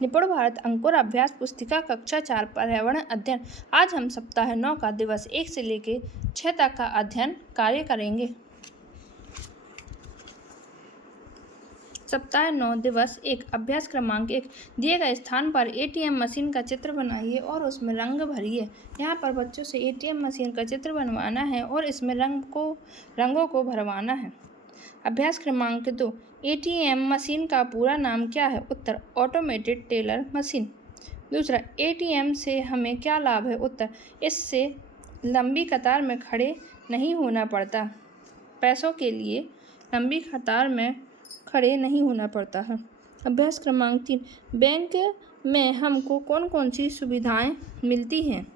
निपुण भारत अंकुर अभ्यास पुस्तिका कक्षा 4 पर्यावरण अध्ययन। आज हम सप्ताह 9 का दिवस 1 से लेकर 6 तक का अध्ययन कार्य करेंगे। सप्ताह 9 दिवस 1 अभ्यास क्रमांक 1 दिए गए स्थान पर एटीएम मशीन का चित्र बनाइए और उसमें रंग भरिए। यहाँ पर बच्चों से एटीएम मशीन का चित्र बनवाना है और इसमें रंगों को भरवाना है। अभ्यास क्रमांक 2 एटीएम मशीन का पूरा नाम क्या है? उत्तर ऑटोमेटेड टेलर मशीन। दूसरा, एटीएम से हमें क्या लाभ है? उत्तर इससे लंबी कतार में खड़े नहीं होना पड़ता। पैसों के लिए लंबी कतार में खड़े नहीं होना पड़ता है। अभ्यास क्रमांक 3 बैंक में हमको कौन कौन सी सुविधाएं मिलती हैं?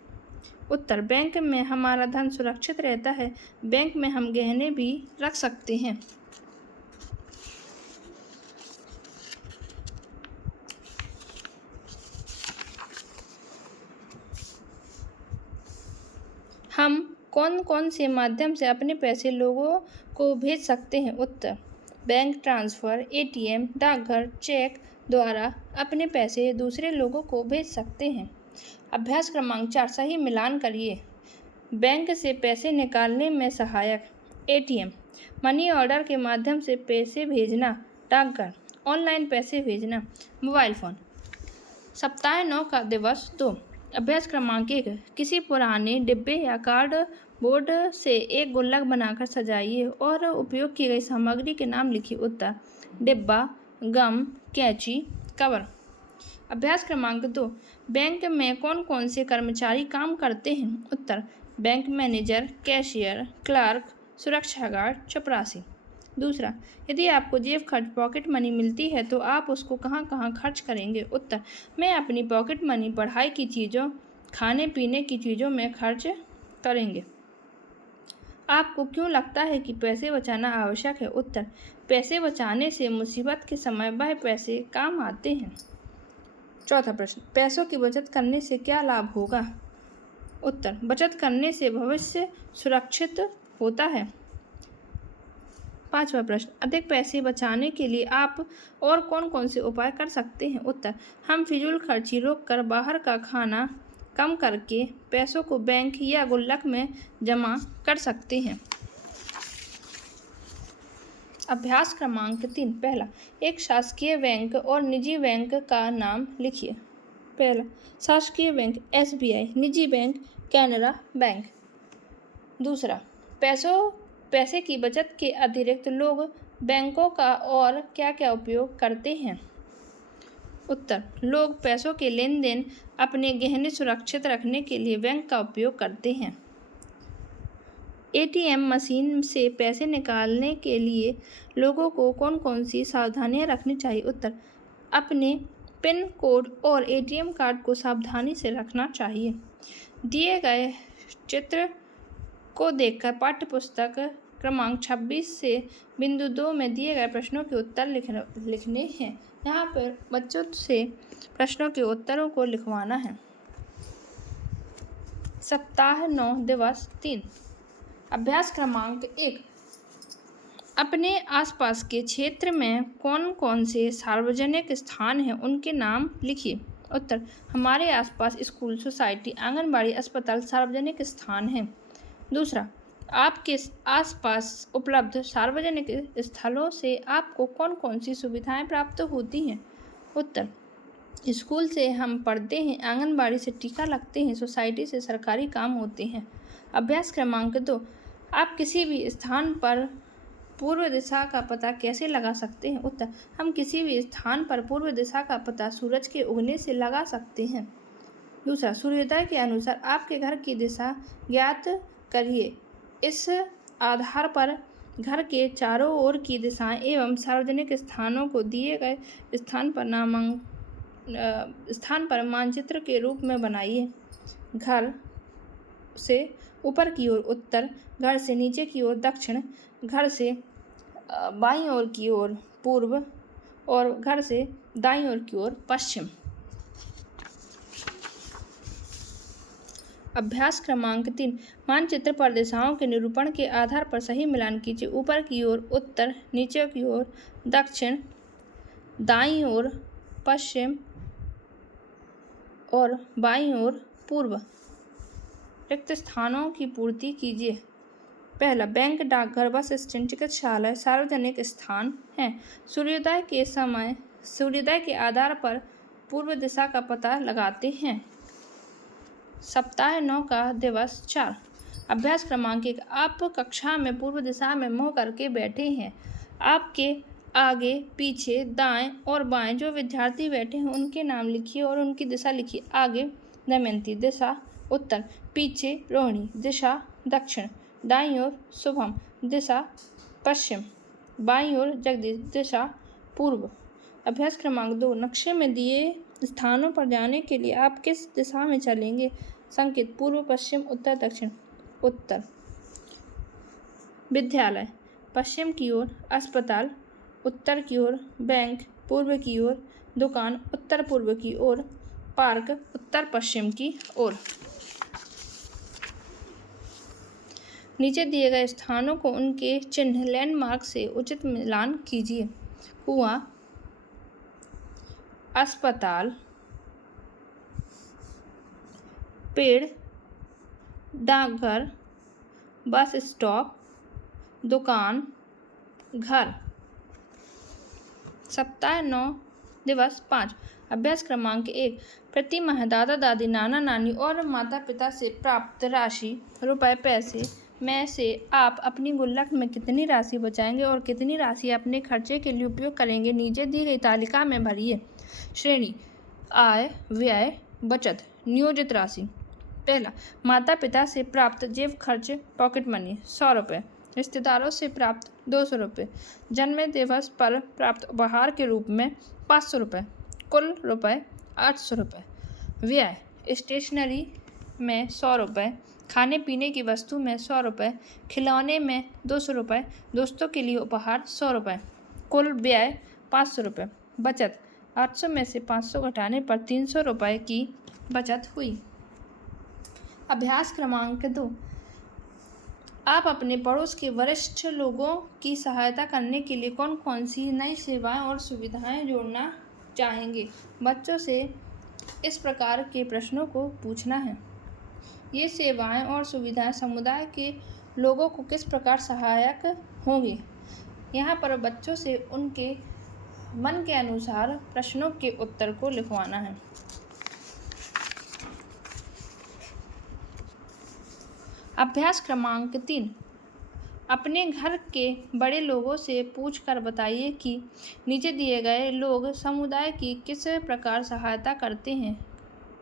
उत्तर बैंक में हमारा धन सुरक्षित रहता है। बैंक में हम गहने भी रख सकते हैं। हम कौन कौन से माध्यम से अपने पैसे लोगों को भेज सकते हैं? उत्तर बैंक ट्रांसफ़र, एटीएम, डाकघर, चेक द्वारा अपने पैसे दूसरे लोगों को भेज सकते हैं। अभ्यास क्रमांक 4 सही मिलान करिए। बैंक से पैसे निकालने में सहायक एटीएम, मनी ऑर्डर के माध्यम से पैसे भेजना, डाकघर, ऑनलाइन पैसे भेजना, मोबाइल फ़ोन। सप्ताह 9 का दिवस 2 अभ्यास क्रमांक 1 किसी पुराने डिब्बे या कार्ड बोर्ड से एक गुल्लक बनाकर सजाइए और उपयोग की गई सामग्री के नाम लिखिए। उत्तर डिब्बा, गम, कैंची, कवर। अभ्यास क्रमांक 2 बैंक में कौन कौन से कर्मचारी काम करते हैं? उत्तर बैंक मैनेजर, कैशियर, क्लर्क, सुरक्षा गार्ड, चपरासी। दूसरा, यदि आपको जेब खर्च पॉकेट मनी मिलती है तो आप उसको कहाँ कहाँ खर्च करेंगे? उत्तर मैं अपनी पॉकेट मनी पढ़ाई की चीज़ों, खाने पीने की चीज़ों में खर्च करेंगे। आपको क्यों लगता है कि पैसे बचाना आवश्यक है? उत्तर पैसे बचाने से मुसीबत के समय वह पैसे काम आते हैं। चौथा प्रश्न, पैसों की बचत करने से क्या लाभ होगा? उत्तर बचत करने से भविष्य सुरक्षित होता है। पांचवा प्रश्न, अधिक पैसे बचाने के लिए आप और कौन कौन से उपाय कर सकते हैं? उत्तर हम फिजूल खर्ची रोककर बाहर का खाना कम करके पैसों को बैंक या गुल्लक में जमा कर सकते हैं। अभ्यास क्रमांक 3 पहला, एक शासकीय बैंक और निजी बैंक का नाम लिखिए। पहला, शासकीय बैंक एसबीआई, निजी बैंक कैनरा बैंक। दूसरा, पैसे की बचत के अतिरिक्त लोग बैंकों का और क्या क्या उपयोग करते हैं? उत्तर लोग पैसों के लेन देन, अपने गहने सुरक्षित रखने के लिए बैंक का उपयोग करते हैं। एटीएम मशीन से पैसे निकालने के लिए लोगों को कौन कौन सी सावधानियां रखनी चाहिए? उत्तर अपने पिन कोड और एटीएम कार्ड को सावधानी से रखना चाहिए। दिए गए चित्र को देखकर पाठ्यपुस्तक क्रमांक 26 से बिंदु 2 में दिए गए प्रश्नों के उत्तर लिखने हैं। यहाँ पर बच्चों से प्रश्नों के उत्तरों को लिखवाना है। सप्ताह 9 दिवस 3 अभ्यास क्रमांक 1 अपने आसपास के क्षेत्र में कौन कौन से सार्वजनिक स्थान हैं उनके नाम लिखिए। उत्तर हमारे आसपास स्कूल, सोसाइटी, आंगनबाड़ी, अस्पताल सार्वजनिक स्थान हैं। दूसरा, आपके आसपास उपलब्ध सार्वजनिक स्थलों से आपको कौन कौन सी सुविधाएं प्राप्त होती हैं? उत्तर स्कूल से हम पढ़ते हैं, आंगनबाड़ी से टीका लगते हैं, सोसाइटी से सरकारी काम होते हैं। अभ्यास क्रमांक 2 आप किसी भी स्थान पर पूर्व दिशा का पता कैसे लगा सकते हैं? उत्तर हम किसी भी स्थान पर पूर्व दिशा का पता सूरज के उगने से लगा सकते हैं। दूसरा, सूर्योदय के अनुसार आपके घर की दिशा ज्ञात करिए। इस आधार पर घर के चारों ओर की दिशाएं एवं सार्वजनिक स्थानों को दिए गए स्थान पर मानचित्र के रूप में बनाइए। घर से ऊपर की ओर उत्तर, घर से नीचे की ओर दक्षिण, घर से बाईं ओर की ओर पूर्व और घर से दाईं ओर की ओर पश्चिम। अभ्यास क्रमांक 3 मानचित्र पर दिशाओं के निरूपण के आधार पर सही मिलान कीजिए। ऊपर की ओर उत्तर, नीचे की ओर दक्षिण, दाईं ओर पश्चिम, और बाईं ओर पूर्व रिक्त स्थानों की पूर्ति कीजिए। पहला, बैंक, डाकघर, बस स्टैंड, चिकित्सालय सार्वजनिक स्थान हैं। सूर्योदय के आधार पर पूर्व दिशा का पता लगाते हैं। सप्ताह 9 का दिवस 4। अभ्यास क्रमांक 1। आप कक्षा में पूर्व दिशा में मुँह करके बैठे हैं। आपके आगे, पीछे, दाएं और बाएं जो विद्यार्थी बैठे हैं उनके नाम लिखिए और उनकी दिशा लिखिए। आगे दमयंती, दिशा उत्तर। पीछे रोहिणी, दिशा दक्षिण। दाईं ओर शुभम, दिशा पश्चिम। बाईं ओर जगदीश, दिशा पूर्व। अभ्यास क्रमांक 2। नक्शे में दिए स्थानों पर जाने के लिए आप किस दिशा में चलेंगे? संकेत: पूर्व, पश्चिम, उत्तर, दक्षिण। उत्तर विद्यालय, पश्चिम की ओर अस्पताल, उत्तर की ओर बैंक, पूर्व की ओर दुकान, उत्तर पूर्व की ओर पार्क, उत्तर पश्चिम की ओर। नीचे दिए गए स्थानों को उनके चिन्ह लैंडमार्क से उचित मिलान कीजिए। कुआं, अस्पताल, पेड़, डाकघर, बस स्टॉप, दुकान, घर। सप्ताह 9 दिवस 5। अभ्यास क्रमांक 1। प्रति माह दादा दादी, नाना नानी और माता पिता से प्राप्त राशि रुपए पैसे में से आप अपनी गुल्लक में कितनी राशि बचाएंगे और कितनी राशि अपने खर्चे के लिए उपयोग करेंगे? नीचे दी गई तालिका में भरिए। श्रेणी: आय, व्यय, बचत, नियोजित राशि। पहला, माता पिता से प्राप्त जेब खर्च पॉकेट मनी 100 रुपये। रिश्तेदारों से प्राप्त 200 रुपये। जन्म दिवस पर प्राप्त उपहार के रूप में 500 रुपये। कुल रुपये 800 रुपये। व्यय: स्टेशनरी में 100 रुपये, खाने पीने की वस्तु में 100 रुपये, खिलौने में 200 रुपये, दोस्तों के लिए उपहार 100 रुपये। कुल व्यय 500 रुपये। बचत: 800 में से 500 घटाने पर 300 रुपये की बचत हुई। अभ्यास क्रमांक 2। आप अपने पड़ोस के वरिष्ठ लोगों की सहायता करने के लिए कौन कौन सी नई सेवाएं और सुविधाएं जोड़ना चाहेंगे? बच्चों से इस प्रकार के प्रश्नों को पूछना है। ये सेवाएं और सुविधाएं समुदाय के लोगों को किस प्रकार सहायक होंगी? यहाँ पर बच्चों से उनके मन के अनुसार प्रश्नों के उत्तर को लिखवाना है। अभ्यास क्रमांक 3। अपने घर के बड़े लोगों से पूछकर बताइए कि नीचे दिए गए लोग समुदाय की किस प्रकार सहायता करते हैं।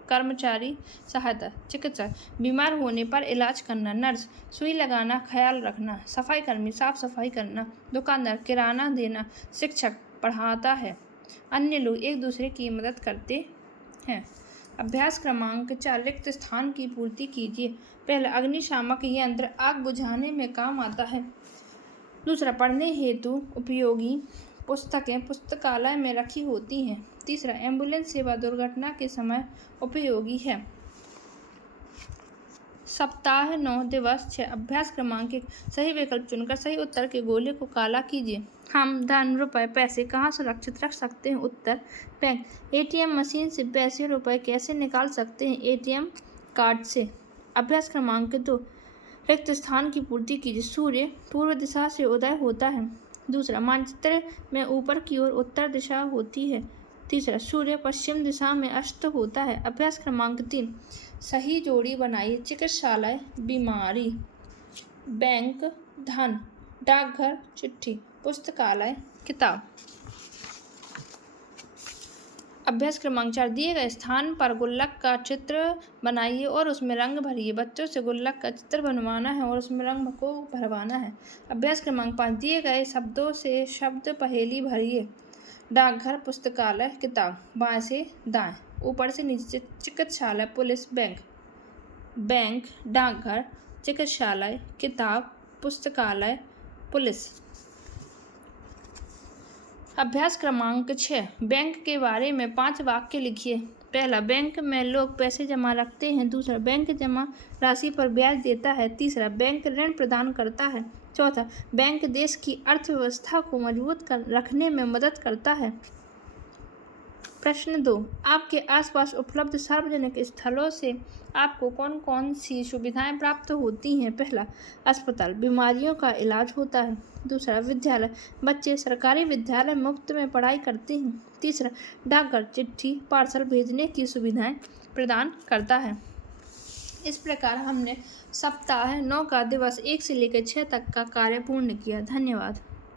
कर्मचारी सहायता, चिकित्सक, बीमार होने पर इलाज करना, नर्स, सुई लगाना, ख्याल रखना, सफाई कर्मी, साफ सफाई करना, दुकानदार, किराना देना, शिक्षक, पढ़ाता है। अन्य लोग एक दूसरे की मदद करते हैं। अभ्यास क्रमांक 4। रिक्त स्थान की पूर्ति कीजिए। पहला, अग्निशामक यंत्र आग बुझाने में काम आता है। दूसरा, पढ़ने हेतु उपयोगी पुस्तकें पुस्तकालय में रखी होती हैं। तीसरा, एम्बुलेंस सेवा दुर्घटना के समय उपयोगी है। सप्ताह 9 दिवस 6। अभ्यास क्रमांक 1। सही विकल्प चुनकर सही उत्तर के गोले को काला कीजिए। हम धन, रुपए, पैसे कहाँ सुरक्षित रख सकते हैं? उत्तर, बैंक। एटीएम मशीन से पैसे रुपए कैसे निकाल सकते हैं? एटीएम कार्ड से। अभ्यास क्रमांक 2। रिक्त स्थान की पूर्ति कीजिए। सूर्य पूर्व दिशा से उदय होता है। दूसरा, मानचित्र में ऊपर की ओर उत्तर दिशा होती है। तीसरा, सूर्य पश्चिम दिशा में अस्त होता है। अभ्यास क्रमांक 3। सही जोड़ी बनाइए। चिकित्सालय बीमारी, बैंक धन, डाकघर चिट्ठी, पुस्तकालय किताब। अभ्यास क्रमांक 4। दिए गए स्थान पर गुल्लक का चित्र बनाइए और उसमें रंग भरिए। बच्चों से गुल्लक का चित्र बनवाना है और उसमें रंग को भरवाना है। अभ्यास क्रमांक 5। दिए गए शब्दों से शब्द पहेली भरिए। डाकघर, पुस्तकालय, किताब। बाएं से दाएं, ऊपर से नीचे। चिकित्सालय, पुलिस, बैंक। बैंक, डाकघर, चिकित्सालय, किताब, पुस्तकालय, पुलिस। अभ्यास क्रमांक 6। बैंक के बारे में 5 वाक्य लिखिए। पहला, बैंक में लोग पैसे जमा रखते हैं। दूसरा, बैंक जमा राशि पर ब्याज देता है। तीसरा, बैंक ऋण प्रदान करता है। चौथा, बैंक देश की अर्थव्यवस्था को मजबूत रखने में मदद करता है। प्रश्न 2, आपके आसपास उपलब्ध सार्वजनिक स्थलों से आपको कौन कौन सी सुविधाएं प्राप्त होती हैं? पहला, अस्पताल, बीमारियों का इलाज होता है। दूसरा, विद्यालय, बच्चे सरकारी विद्यालय मुफ्त में पढ़ाई करते हैं। तीसरा, डाकघर, चिट्ठी पार्सल भेजने की सुविधाएं प्रदान करता है। इस प्रकार हमने सप्ताह 9 का दिवस 1 से लेकर 6 तक का कार्य पूर्ण किया। धन्यवाद।